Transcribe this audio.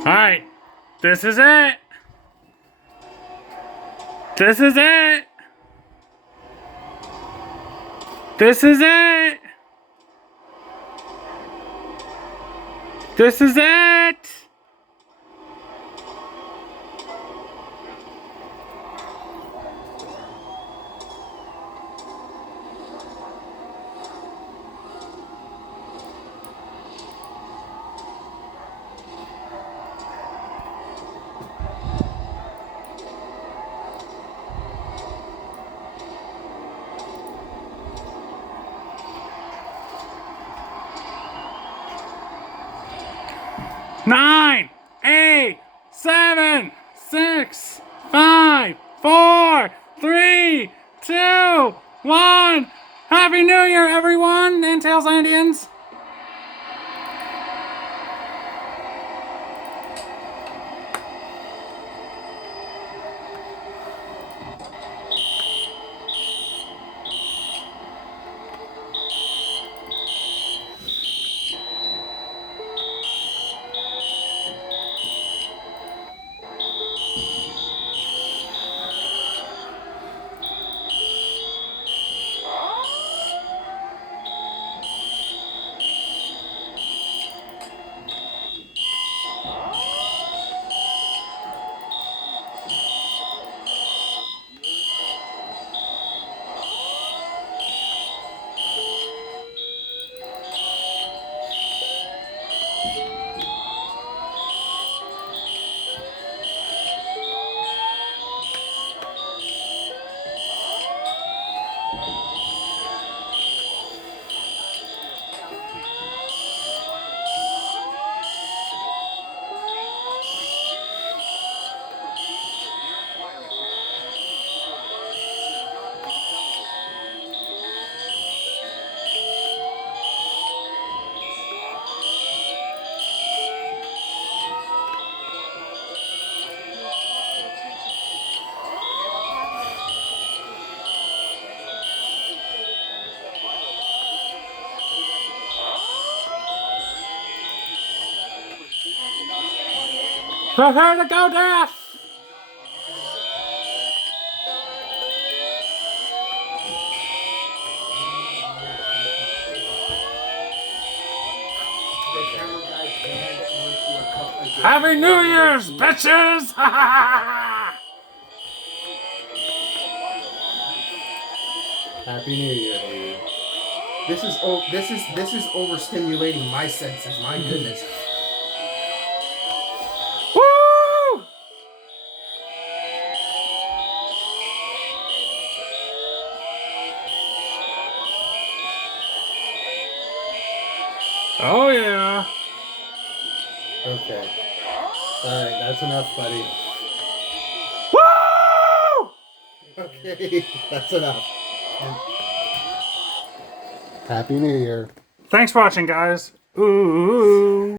Alright, this is it. This is it. This is it. This is it. Nine, 8, 7, 6, 5, 4, 3, 2, 1. Happy New Year, everyone, and Tailslandians. Prepare to go death! Happy New Year's, bitches! Happy New Year, dude. This is overstimulating my senses. My goodness. Woo! Oh yeah. Okay. All right, that's enough, buddy. Woo! Okay, that's enough. Happy New Year. Thanks for watching, guys. Ooh.